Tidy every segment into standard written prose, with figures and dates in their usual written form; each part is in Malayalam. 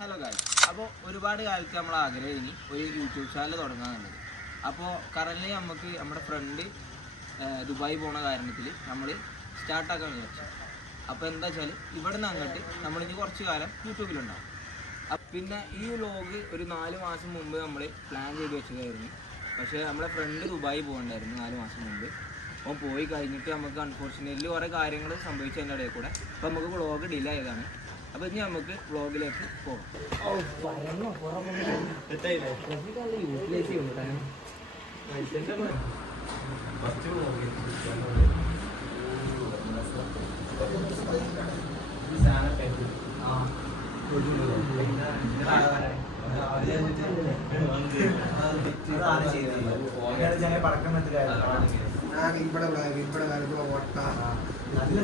ഹലോ ഗായ്സ്, അപ്പോൾ ഒരുപാട് കാലത്ത് നമ്മൾ ആഗ്രഹിനി ഒരു യൂട്യൂബ് ചാനൽ തുടങ്ങാന്നുള്ളത്. അപ്പോൾ കറൻറ്റ്ലി നമുക്ക് നമ്മുടെ ഫ്രണ്ട് ദുബായി പോണ കാരണത്തിൽ നമ്മൾ സ്റ്റാർട്ടാക്കാൻ വിചാരിച്ചു. അപ്പോൾ എന്താ വെച്ചാൽ ഇവിടെ നിന്ന് അങ്ങോട്ട് നമ്മളിനി കുറച്ച് കാലം യൂട്യൂബിലുണ്ടാവും. പിന്നെ ഈ വ്ലോഗ് ഒരു 4 മാസം മുമ്പ് നമ്മൾ പ്ലാൻ ചെയ്ത് വെച്ചതായിരുന്നു. പക്ഷേ നമ്മളെ ഫ്രണ്ട് ദുബായി പോകണ്ടായിരുന്നു 4 മാസം മുമ്പ്. അപ്പോൾ പോയി കഴിഞ്ഞിട്ട് നമുക്ക് അൺഫോർച്ചുനേറ്റ്ലി കുറേ കാര്യങ്ങൾ സംഭവിച്ചതിൻ്റെ ഇടയിൽ കൂടെ അപ്പോൾ നമുക്ക് വ്ലോഗ് ഡിലേ ആയതാണ്. അപ്പോൾ ഇനി നമുക്ക് വ്ലോഗിലേക്ക് പോകാം. പടക്കം ഇവിടെ ഓട്ട നല്ല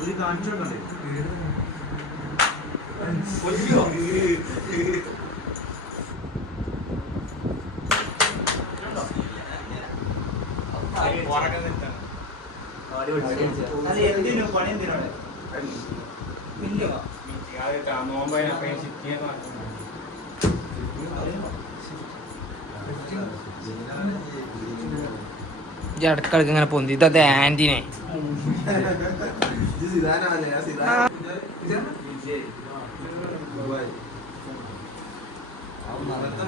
ഒരു കാണിച്ചു കൊടുക്കണ്ടേ പണി എന്തിനാണ് ഇടക്കിടക്ക് ഇങ്ങനെ പൊന്തി ഇതത് ആന്റിനെ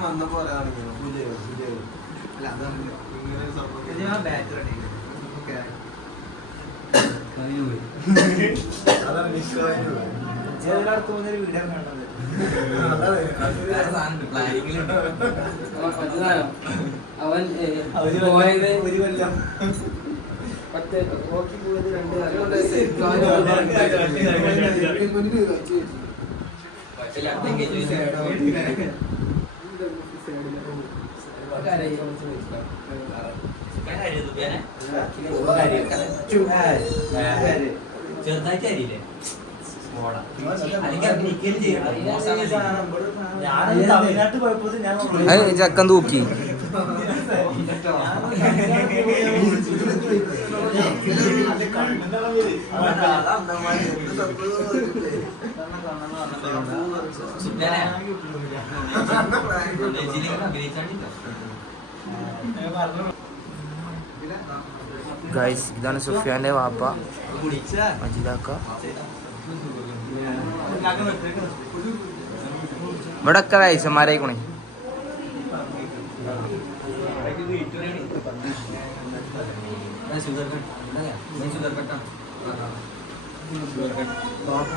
വന്നപ്പോ വീഡിയോ കണ്ടത് അവൻ പോയത് ഒരു കൊല്ലം ഹോക്കി പോയത് 2 ചെറുതായിട്ട് അറിയില്ലേ തമിഴ്നാട്ടിൽ പോയപ്പോ ഞാൻ ചക്കൻ തൂക്കി ഗൈസ്, ഇതാണ് സുഫിയാന്റെ വാപ്പ മജിദാക്ക. ഇവിടെ ഒക്കെ വയസ്സന്മാരായിക്കണേ.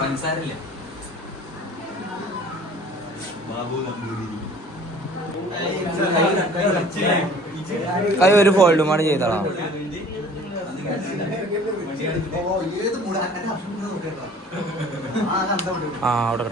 പഞ്ചസാരല്ലേ കൈ ഒരു ഫോൾഡും കൂടെ ചെയ്തോളാം. ആ അവിടെ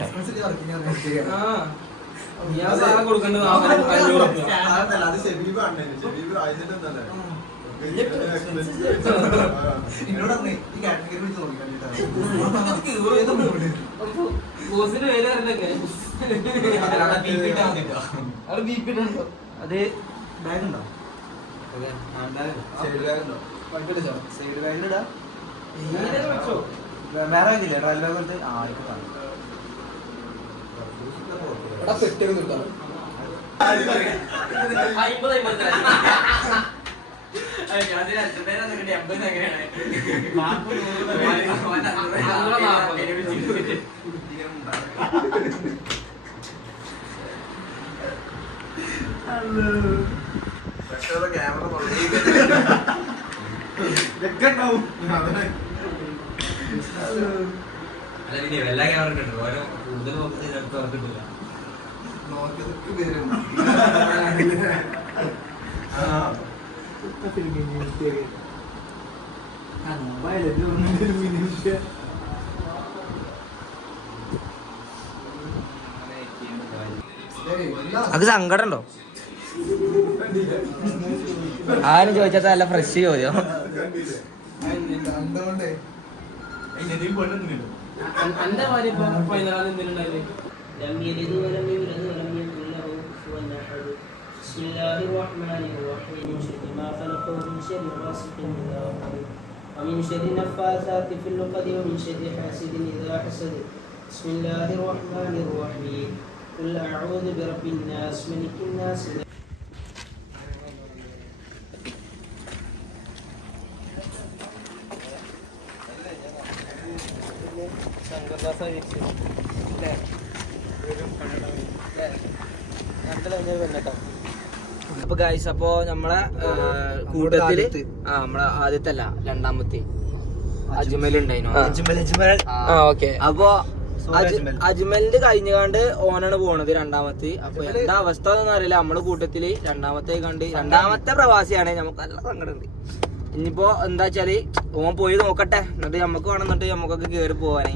അത് ബാഗ് ഉണ്ടോ? സൈഡ് ബാഗിലിടാ. വേറെ ആക്കില്ലേ ഡ്രൈവർ പോലത്തെ ക്യാമറ എല്ലാ ക്യാമറ കിട്ടും. ഓരോ കൂടുതൽ നോക്കുന്നത് ഓർക്കിട്ടില്ല. അത് അത് സങ്കടം ഉണ്ടോ? ആരും ചോദിച്ചാൽ നല്ല ഫ്രഷ് ചോദ്യം. بسم الله الرحمن الرحيم شر ما خلق ومن شر غاسق إذا وقب ومن شر النفاثات في العقد ومن شر حاسد إذا حسد بسم الله الرحمن الرحيم قل أعوذ برب الناس ملك الناس അപ്പൊ ഗൈസ്, അപ്പൊ നമ്മളെ കൂട്ടത്തില് നമ്മളെ ആദ്യത്തെ അല്ല രണ്ടാമത്തെ അജ്മൽ ഉണ്ടായിരുന്നു. അപ്പൊ അജ്മലിന്റെ കഴിഞ്ഞാണ്ട് ഓനാണ് പോണത് രണ്ടാമത്തെ. അപ്പൊ എന്താ അവസ്ഥ എന്നൊന്നും അറിയില്ല. നമ്മളെ കൂട്ടത്തില് രണ്ടാമത്തെ കണ്ട് രണ്ടാമത്തെ പ്രവാസിയാണ്. നമുക്ക് നല്ല സങ്കടമുണ്ട്. ഇനിയിപ്പോ എന്താ വെച്ചാല് ഓൻ പോയി നോക്കട്ടെ, എന്നിട്ട് നമുക്ക് വേണമെന്നിട്ട് നമുക്കൊക്കെ കേറി പോവാനേ.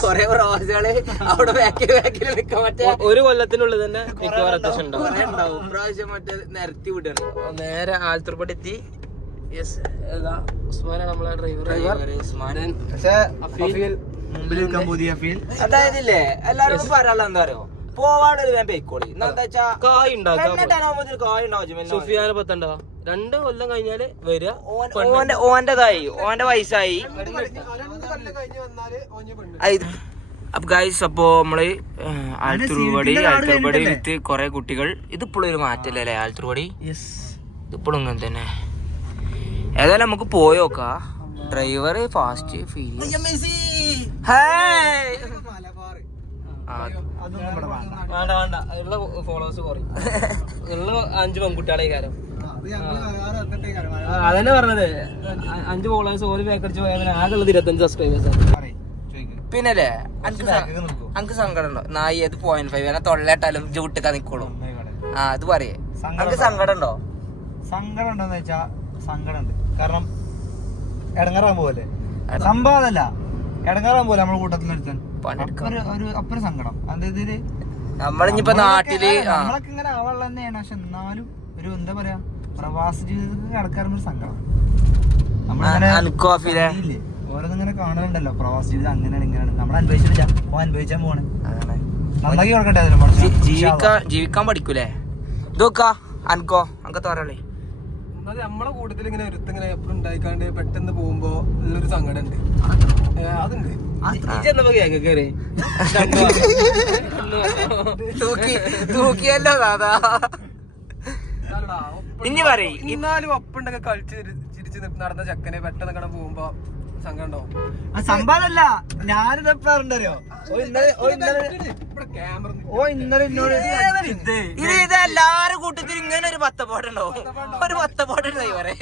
കൊറേ പ്രവാസികള് അവിടെ ബാക്കിൽ നിക്കാൻ പറ്റേ ഒരു കൊല്ലത്തിനുള്ളിൽ തന്നെ ഉണ്ടാവും. പ്രാവശ്യം മറ്റേ നിരത്തി വിടണം. നേരെ ആൽത്തൂർപ്പടി എത്തി. നമ്മളെ അതായത് ഇല്ലേ എല്ലാരും പറയാനുള്ള എന്താ അറിയോ, പോവാടൊരു വേം പൊയ്ക്കോളി. എന്താ വെച്ചാ കായ് ഉണ്ടാവും. കായ് ഉണ്ടാവും. സുഫിയാനെ പത്തണ്ട 2 കൊല്ലം കഴിഞ്ഞാല് വരിക. ഓന്റെതായി, ഓന്റെ വയസ്സായി. അപ്പൊ ഗൈസ്, അപ്പൊ നമ്മള് ആൽത്തൂർപടി വിത്ത് കൊറേ കുട്ടികൾ. ഇതിപ്പോഴും ഒരു മാറ്റല്ലേ ആൽത്തൂർപടി? ഇതിപ്പോഴും ഇങ്ങനെ തന്നെ. ഏതായാലും നമുക്ക് പോയോക്കാം. Driver fast feel. വേണ്ട ഉള്ള ഫോളോവേഴ്സ് കുറയും. ഉള്ള 5 പെൺകുട്ടികളെ കാര്യം അതന്നെ പറഞ്ഞത്. 5 ഫോളോവേഴ്സ് ഒരു പേക്കടിച്ച് പോയാൽ ആകെ ഉള്ളത് 25 സബ്സ്ക്രൈബേഴ്സ്. പിന്നല്ലേ അനക്ക് സങ്കടം ഉണ്ടോ? നായി അത് 0.5 എന്നെ തൊള്ളേട്ടാലും ജൂട്ടിക്കാ നിക്കോളൂ. അത് പറയേ, അനക്ക് സങ്കടം ഉണ്ടോ? സങ്കടം ഉണ്ടോന്ന് വെച്ചാ സങ്കടം ഉണ്ട്. കാരണം ഇടങ്ങാറാൻ പോലെ സംഭവം അതല്ല, ഇടങ്ങാറാൻ പോലെ നമ്മളെ കൂട്ടത്തിലെടുത്താൻ അപ്പുറം സങ്കടം. അതായത് നമ്മളിപ്പോ നാട്ടില് നമ്മളൊക്കെ ഇങ്ങനെ ആവാനുള്ള തന്നെയാണ്. പക്ഷെ എന്നാലും ഒരു എന്താ പറയാ, പ്രവാസ ജീവിതത്തിൽ കിടക്കാറുള്ള ഒരു സങ്കടം. നമ്മളില്ലേ ഓരോന്നിങ്ങനെ കാണലുണ്ടല്ലോ, പ്രവാസ ജീവിതം അങ്ങനെയാണ് ഇങ്ങനെയാണ്. നമ്മൾ അനുഭവിച്ചിട്ടില്ല, അനുഭവിച്ചാൻ പോവാണ്. നന്നാക്കി കൊടുക്കട്ടെ. ജീവിക്കാൻ പഠിക്കൂലേ? ഇതൊക്കെ അനക്കോ അനക്ക് തോരളേ. നമ്മളെ കൂട്ടത്തിൽ ഇങ്ങനെ ഒരുത്തിങ്ങനെ എപ്പോഴും ഉണ്ടായിക്കാണ്ട് പെട്ടെന്ന് പോകുമ്പോ ഉള്ളൊരു സങ്കടം ഉണ്ട്. അതുണ്ട്. തൂക്കിയല്ലോ ദാദാ. ഇനി പറയും. എന്നാലും ഒപ്പുണ്ടൊക്കെ കളിച്ച് ചിരിച്ച് നടന്ന ചെക്കനെ പെട്ടെന്ന് കട പോകുമ്പോ സങ്കടം ഉണ്ടാവും. സംഭവമല്ല, ഞാനിത് എപ്പോഴാറുണ്ടോ ഇത് എല്ലാരും കൂട്ടത്തിൽ ഇങ്ങനെ ഒരു പത്തപ്പാട്ടുണ്ടാവും. ഒരു പത്തപ്പാട്ട് ഡ്രൈവറെ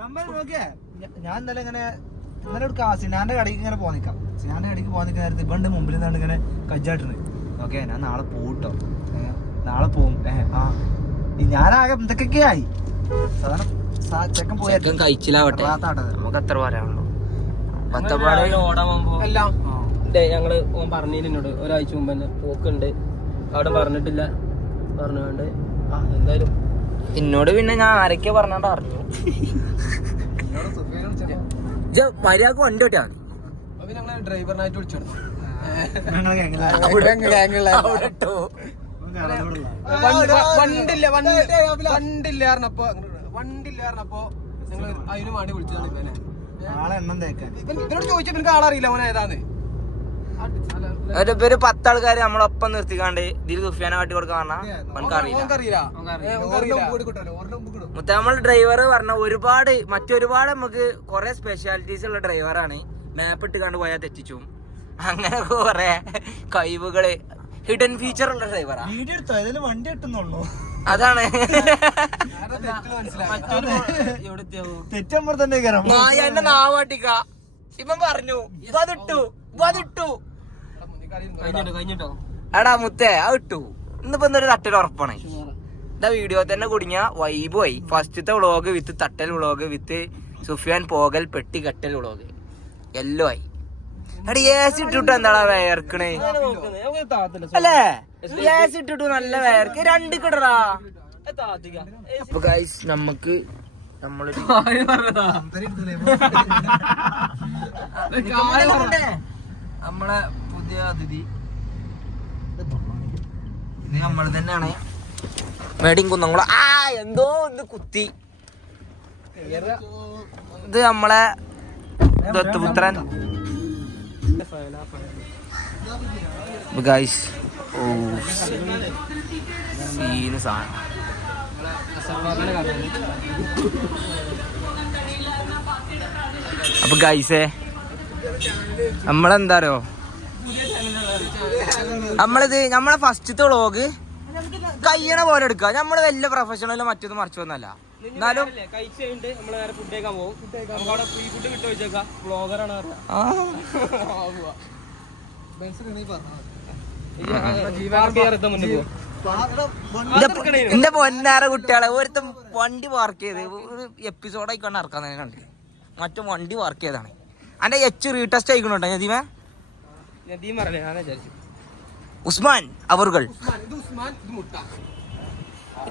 സംഭവം നോക്കിയേ. ഞാൻ ഇന്നലെ ഒരു സിനാന്റെ കടയ്ക്ക് ഇങ്ങനെ പോന്നിക്കാം. സിനാന്റെ കടയ്ക്ക് പോന്നിക്കാൻ നേരത്തെ ഇവന്റെ മുമ്പിൽ നിന്നാണ് ഇങ്ങനെ കജ്ജാട്ടുന്നത്. ഓക്കെ, ഞാൻ നാളെ പോട്ടോ, നാളെ പോവും. ഞാനാകെ എന്തൊക്കെ ആയി. സാധാരണ ചെക്കൻ പോയി കഴിച്ചില്ലാവട്ടെ, നമുക്ക് അത്ര പറയാനുള്ളൂ. പത്തപ്പാട് ഓടാൻ പോകുമ്പോ എല്ലാം ഞങ്ങള് പറഞ്ഞില്ല എന്നോട് ഒരാഴ്ച മുമ്പ് തന്നെ പോക്കുണ്ട്. അവിടെ പറഞ്ഞിട്ടില്ല പറഞ്ഞുകൊണ്ട് എന്തായാലും എന്നോട് പിന്നെ ഞാൻ ആരൊക്കെ പറഞ്ഞോണ്ട് അറിഞ്ഞു. മര്യാദക്ക് വണ്ടി ഓട്ടിയാ മതി. ഞങ്ങള് ഡ്രൈവറിനായിട്ട് വിളിച്ചെടുത്തു. വണ്ടില്ലായിരുന്നപ്പോ ഞങ്ങൾ അതിന് വേണ്ടി വിളിച്ചതാണ് ഇവനെ. നാളെ എണ്ണം തേക്കാൻ ഇവനോട് ചോദിച്ചപ്പോ എനിക്ക് ആളറിയില്ല അവൻ ഏതാന്ന്. ഒരു 10 ആൾക്കാര് നമ്മളൊപ്പം നിർത്തിക്കാണ്ട് ഇതിൽ സുഫിയാനെ കാട്ടി കൊടുക്കാൻ പറഞ്ഞറിയില്ല. നമ്മൾ ഡ്രൈവർ പറഞ്ഞ മറ്റൊരുപാട് നമുക്ക് കൊറേ സ്പെഷ്യാലിറ്റീസ് ഉള്ള ഡ്രൈവറാണ്. മാപ്പ് ഇട്ട് കണ്ട് പോയാൽ തെറ്റിച്ചു. അങ്ങനെ കൊറേ കഴിവുകള് ഹിഡൻ ഫീച്ചർ ഉള്ള ഡ്രൈവറാ. വീഡിയോ എടുത്തോ, ഇതില് വണ്ടി എട്ടുന്നുള്ളൂ. അതാണ് തെറ്റമ്പർ തന്നെ എന്നെ നാവാട്ടിക്ക. ഇവൻ പറഞ്ഞു വതിട്ടു കഴിഞ്ഞിട്ടോ എടാ മുത്തേ അത് ഇട്ടു. ഇന്നിപ്പോ എന്തൊരു തട്ടൽ ഉറപ്പാണ്. ഇതാ വീഡിയോ തന്നെ കുടുങ്ങിയ വൈബ് പോയി. ഫസ്റ്റത്തെ വ്ളോഗ് വിത്ത് തട്ടൽ വ്ളോഗ് വിത്ത് സുഫിയാൻ പോകൽ പെട്ടി കെട്ടൽ വ്ളോഗ് എല്ലോ ആയി. എടാ ഏസി ഇട്ടിട്ട് എന്താടാ വേർക്കണേ അല്ലേ? ഗ്യാസ് ഇട്ടിട്ടു നല്ല വേർക്ക് 2 കിടറാ. അപ്പൊ ഗൈസ് നമുക്ക് നമ്മളൊരു നമ്മളെ പുതിയ അതിഥി ഇത് നമ്മൾ തന്നെയാണ്. മേടിയും കുന്നംകുളം. ആ എന്തോ ഒന്ന് കുത്തി. ഇത് നമ്മളെ ദത്തുപുത്രൻ ഗൈസ്. ഓ സീന് സാധനം. അപ്പൊ ഗൈസേ നമ്മളെന്താരോ നമ്മളെ ഫസ്റ്റത്തെ വ്ളോഗ് കയ്യണ പോലെ എടുക്കുക. നമ്മള് വലിയ പ്രൊഫഷണലോ മറ്റൊന്നും മറിച്ചൊന്നല്ല. എന്നാലും എന്റെ പൊന്നാര കുട്ടികളെ ഒരുത്തം വണ്ടി പാർക്ക് ചെയ്ത് ഒരു എപ്പിസോഡായിക്കൊണ്ട് ഇറക്കാൻ തന്നെ കണ്ടില്ല. മറ്റേ വണ്ടി പാർക്ക് ചെയ്താണ്. അന്റെ റീടെസ്റ്റ് ആയിക്കണോട്ടോ ഉസ്മാൻ അവറുകൾ.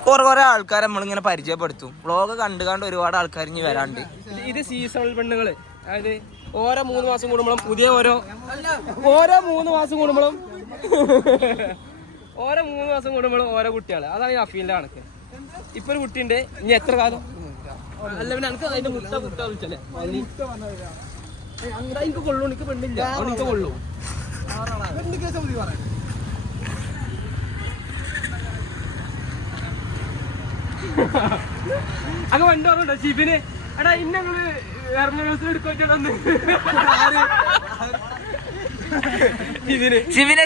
കുറെ ആൾക്കാരെ നമ്മളിങ്ങനെ പരിചയപ്പെടുത്തും. വ്ളോഗ് കണ്ട് ഒരുപാട് ആൾക്കാർ ഇനി വരാണ്ട്. ഇത് സീസണൽ പെണ്ണുങ്ങള്. അതായത് ഓരോ 3 മാസം കൂടുമ്പോഴും പുതിയ ഓരോ 3 മാസം കൂടുമ്പോഴും ഓരോ കുട്ടികള്. അതാണ് ഈ അഫീലിന്റെ കണക്ക്. ഇപ്പൊ ഒരു കുട്ടിയുണ്ട്. ഇനി എത്ര കാലം അല്ല പിന്നെ എനിക്ക് അതിന്റെ മുട്ട വിളിച്ചല്ലേ എനിക്ക് കൊള്ളു. എനിക്ക് പെണ്ണില്ല. എനിക്ക് കൊള്ളു. അങ്ങ് വണ്ടി പറഞ്ഞോ ഷിബിന്. എടാ ഇന്നങ്ങള് എറണാകുളത്തിൽ എടുക്കൊന്ന് ശിബിനെ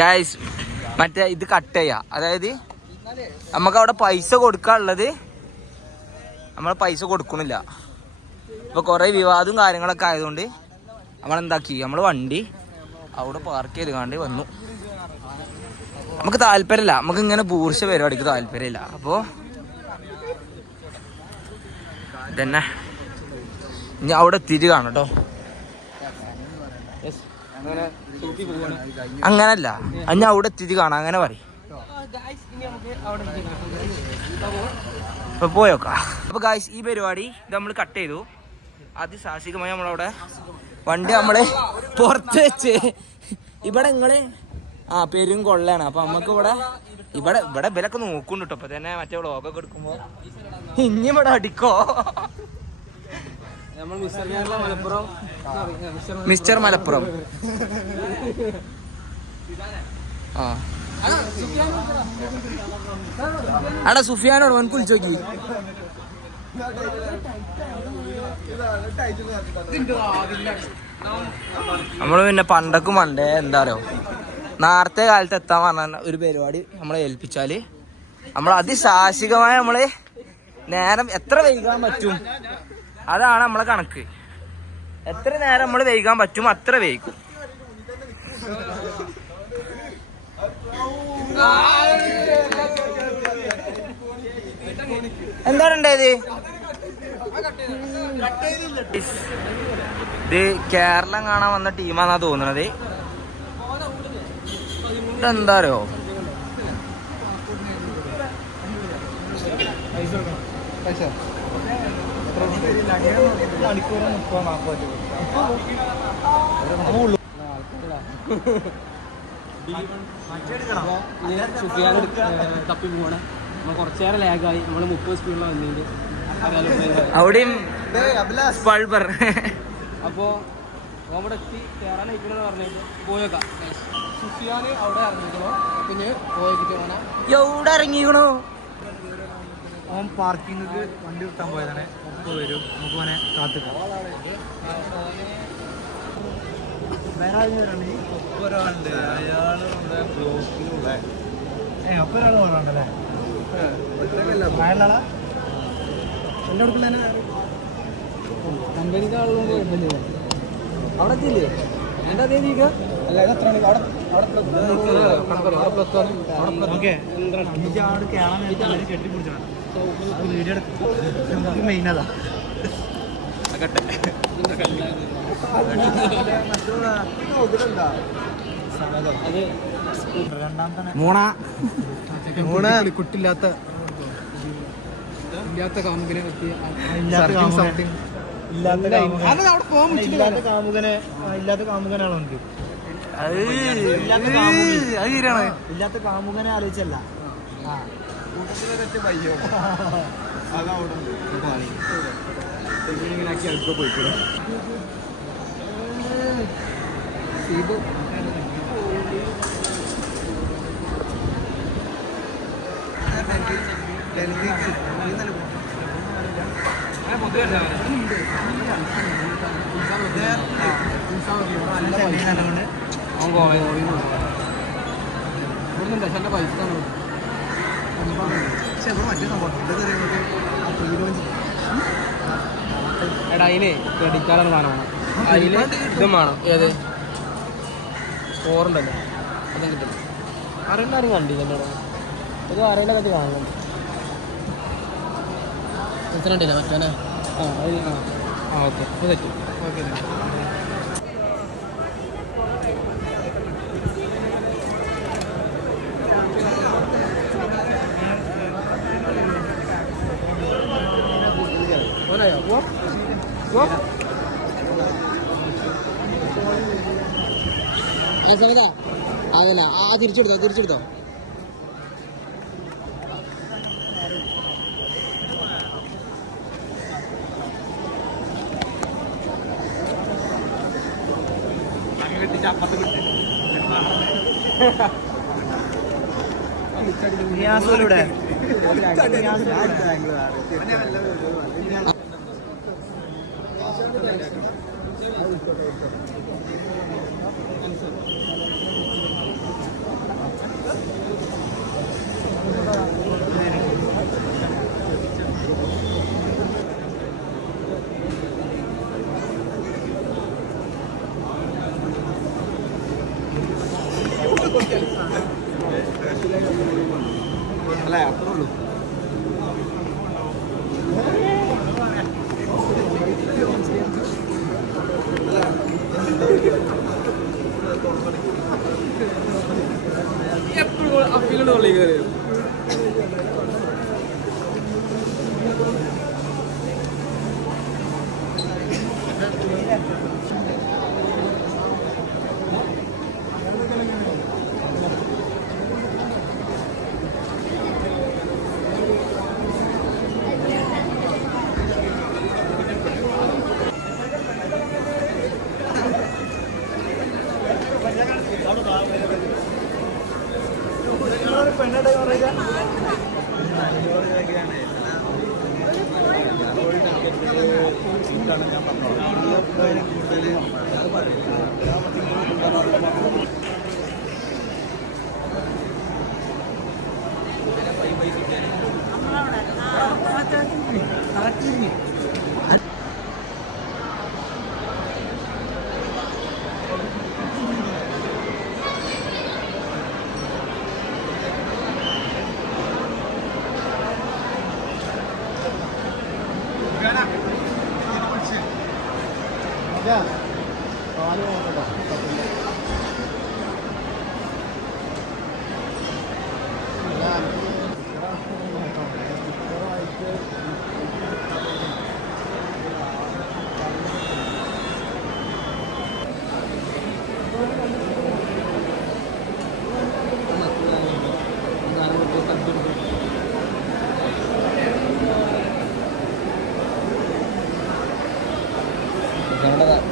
ഗൈസ് മറ്റേ ഇത് കട്ട് ചെയ്യാ. അതായത് നമുക്ക് അവിടെ പൈസ കൊടുക്കാനുള്ളത് നമ്മൾ പൈസ കൊടുക്കണില്ല. ഇപ്പൊ കൊറേ വിവാദവും കാര്യങ്ങളൊക്കെ ആയതുകൊണ്ട് നമ്മളെന്താക്കി, നമ്മൾ വണ്ടി അവിടെ പാർക്ക് ചെയ്ത് കാണ്ട് വന്നു. നമുക്ക് താല്പര്യമില്ല, നമുക്ക് ഇങ്ങനെ ബൂർഷ പരിപാടിക്ക് താല്പര്യമില്ല. അപ്പോ ഇതന്നെ ഇനി അവിടെ എത്തിയിട്ട് കാണാം കേട്ടോ. അങ്ങനല്ല, അഞ്ഞ അവിടെ എത്തിയിട്ട് കാണാം, അങ്ങനെ പറയും. ഇപ്പൊ പോയോക്കാ. അപ്പൊ ഗായ്സ് ഈ പരിപാടി ഇത് നമ്മൾ കട്ട് ചെയ്തു. അതിസാഹസികമായി നമ്മളവിടെ വണ്ടി നമ്മള് പുറത്ത് വെച്ച് ഇവിടെ നിങ്ങള് പെരും കൊള്ളയാണ്. അപ്പൊ നമ്മക്ക് ഇവിടെ ഇവരൊക്കെ നോക്കുന്നുണ്ട് കേട്ടോ. ഇപ്പൊ തന്നെ മറ്റേ വ്ളോഗൊക്കെ എടുക്കുമ്പോ ഇനി ഇവിടെ അടിക്കോ. മിസ്റ്റർ മലപ്പുറം. ആടാ സുഫിയാനോട് വൻ കുളിച്ചു നോക്കി. നമ്മള് പിന്നെ പണ്ടൊക്കെ മണ്ടേ എന്താ നേരത്തെ കാലത്ത് എത്താൻ പറഞ്ഞ ഒരു പരിപാടി നമ്മളെ ഏൽപ്പിച്ചാല് നമ്മൾ അതിസാഹസികമായി നമ്മള് നേരം എത്ര വൈകാൻ പറ്റും അതാണ് നമ്മളെ കണക്ക്. എത്ര നേരം നമ്മൾ വൈകാൻ പറ്റും അത്ര വൈകും. എന്താണ് ഉണ്ടായത്? ഇത് കേരളം കാണാൻ വന്ന ടീമാന്നാ തോന്നുന്നത്. ഇതെന്താരോ തപ്പി പോവാണ്. നമ്മൾ കുറച്ചേരം ലാഗായി. നമ്മൾ 30 സ്പീഡിലാണ് വന്നിട്ട് അവിടെയും സ്പൾബർ. അപ്പോ അവിടെ എത്തി കയറാൻ അയക്കണെന്ന് പറഞ്ഞിട്ട് പോയേക്കാം. സുഫിയാന് അവിടെ ഇറങ്ങിക്കണോ പിന്നെ പോയിക്കിട്ട് പോകാനാ എവിടെ ഇറങ്ങിക്കണോ? ഓൻ പാർക്കിംഗ് വണ്ടി നിർത്താൻ പോയതാണ്. മുമ്പ് വരും, നമുക്ക് ഓനെ കാത്തിക്കാം. ഒരാളുണ്ട്, അയാള് ബ്ലോക്കിലുള്ള ഒരാൾ പോകാണ്ടല്ലേ? അയാളാ എൻ്റെ അടുത്ത് തന്നെ കമ്പനിക്ക് ആളുകൊണ്ട് കുഴപ്പമില്ല. അവിടെ എത്തിയില്ലേ? എന്താ തീയതിക്ക്? അല്ല ഇത് എത്ര ഓക്കെ അവിടെ കയറാൻ കെട്ടി പിടിച്ചാണ് വീഡിയോ എടുക്കും. മെയിൻ അതാ നടക്കട്ടെ. കുട്ടില്ലാത്ത കാമുകനെ ഇല്ലാത്ത കാമുകനാണോ എനിക്ക് ഇല്ലാത്ത കാമുകനെ ആലോചിച്ചല്ല പോയിക്കോളൂ. എടാ അതിന് ക്രെഡിറ്റ് കാർഡാണ് സാധനമാണ്. അതിന് ഇതും വേണം. ഏത് സ്കോറുണ്ടല്ലോ അതും കിട്ടും. അറിയില്ലാരും കണ്ടില്ല ഇത് അറിയില്ലാത്ത കാണുന്നുണ്ട്. എത്ര ഉണ്ടല്ലോ മറ്റേ ഓക്കെ തെറ്റും. ഓക്കെ സമയത്താ അതല്ല തിരിച്ചെടുത്തോ നിയാസൂലൂടെ അല്ലേ അത്രേ ഉള്ളൂ. എപ്പോഴും അപ്പീലോട് പള്ളി കയറി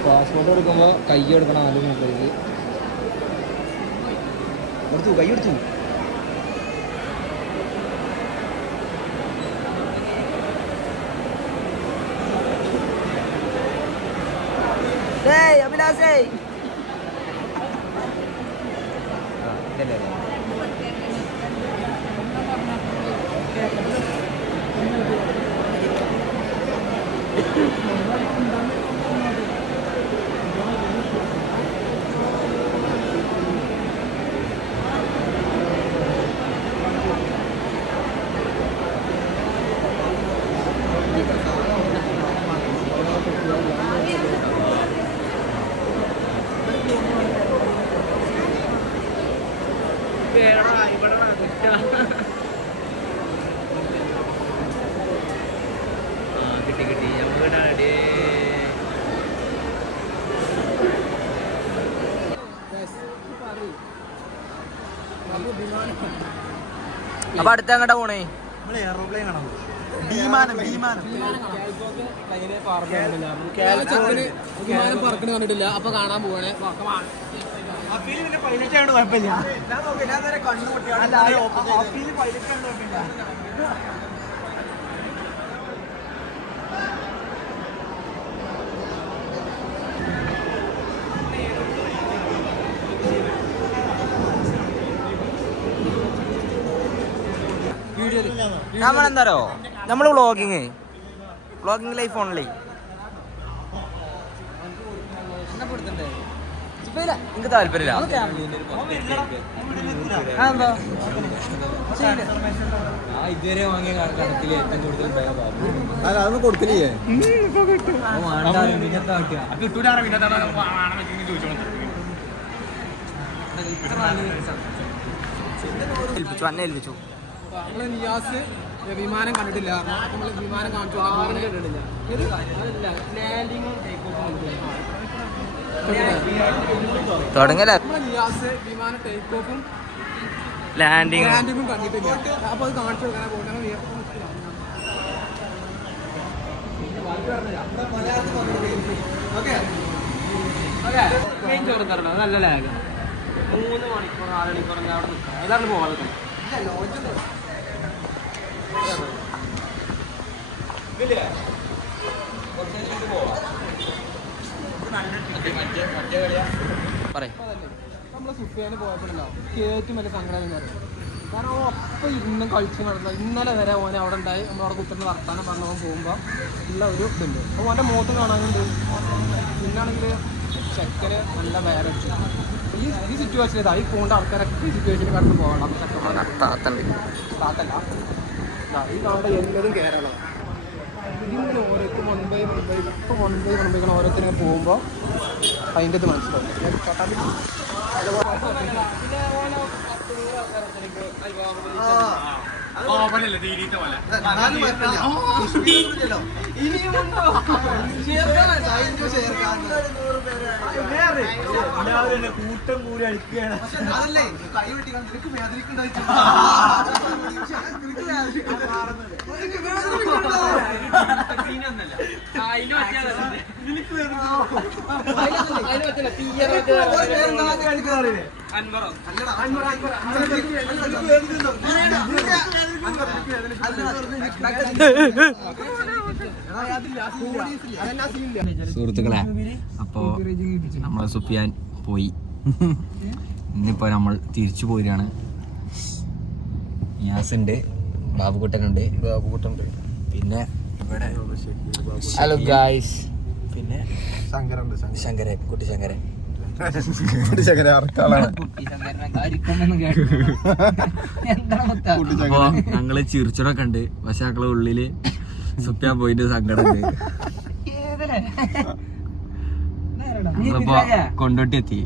പാസ്പോർട്ട് എടുക്കുമ്പോൾ കൈ എടുക്കണം. ആദ്യം മൂപ്പർക്ക് എടുത്തു കൈ എടുത്തു. അഭിലാഷേ കിട്ടി നമുക്ക് അപ്പൊ അടുത്ത എങ്ങോട്ടാ പോണേ? നമ്മള് എയറോപ്ലെയിൻ കാണാൻ പോകും. വിമാനം പറക്കണ കണ്ടിട്ടില്ല. അപ്പൊ കാണാൻ പോവാണ്. നമ്മളെന്താരോ നമ്മള് വ്ളോഗിങ് ലൈഫ് ഓൺലി എനിക്ക് താല്പര്യമില്ല. ഇതുവരെ വാങ്ങിയ കണക്കിൽ ഏറ്റവും കൂടുതൽ അതൊന്നും കൊടുക്കില്ലേ? ഏൽപ്പിച്ചു നമ്മള് നിയാസ് വിമാനം കണ്ടിട്ടില്ല. നമ്മള് വിമാനം കാണിച്ചു തുടങ്ങല. നമ്മളെ നിയാസ് വിമാനം ടേക്ക് ഓഫും ലാൻഡിങ് കണ്ടിട്ടില്ല. അപ്പൊ അത് കാണിച്ചു കൊടുക്കാനാ പോകുന്നത്. നല്ല ലാഗ് 3 മണിക്കൂർ 4 മണിക്കൂർ അവിടെ നിൽക്കണം. ഏതാണ് പോകാതെ നമ്മള് സുഫിയാന് പോയപ്പോഴല്ലോ ഏറ്റവും വലിയ സങ്കടം എന്ന് പറയും. കാരണം ഓ അപ്പം ഇന്നും കളിച്ച് നടന്ന ഇന്നലെ വരെ ഓനെ അവിടെ ഉണ്ടായി നമ്മളവിടെ കുത്തുന്ന വർത്താനം പറഞ്ഞ ഓൻ പോകുമ്പോൾ ഉള്ള ഒരു ഇതുണ്ട്. അപ്പോൾ ഓൻ്റെ മുഖത്ത് കാണാനുണ്ട്. പിന്നാണെങ്കിൽ ചെക്കന് നല്ല വേറെ ഈ സിറ്റുവേഷനിൽ ഈ പോകേണ്ട ആൾക്കാരൊക്കെ ഈ സിറ്റുവേഷനിൽ കടന്ന് പോകണം. താത്തല്ല ഈ കാണേണ്ട എല്ലാവരും കേരളം ഇതിങ്ങനെ ഓരോരുത്തർ മുൻപൈ ഓരോരുത്തരും പോകുമ്പോൾ അതിൻ്റെ ഇത് മനസ്സിലാവും. കൂട്ടം കൂടി അടിക്കുകയാണ്. അതല്ലേ കൈ വെട്ടി നിനക്ക് വേദനിക്കുണ്ടായിട്ട് സുഹൃത്തുക്കളെ, അപ്പോ നമ്മളെ സുഫിയാൻ പോയി. ഇന്നിപ്പോ നമ്മൾ തിരിച്ചു പോരുകയാണ്. നിയാസുണ്ട്, ബാബുക്കുട്ടനുണ്ട്, പിന്നെ ഇവിടെ ഹലോ ഗായ്സ്, പിന്നെ ശങ്കരൻ കുട്ടി ശങ്കരൻ അപ്പൊ ഞങ്ങള് ചിരിച്ചോടൊക്കെ ഉണ്ട്. പക്ഷെ ഞങ്ങളെ ഉള്ളില് സുഫിയാൻ പോയിന്റെ സങ്കടം ഉണ്ട്. നമ്മളിപ്പോ കൊണ്ടോട്ടി എത്തി.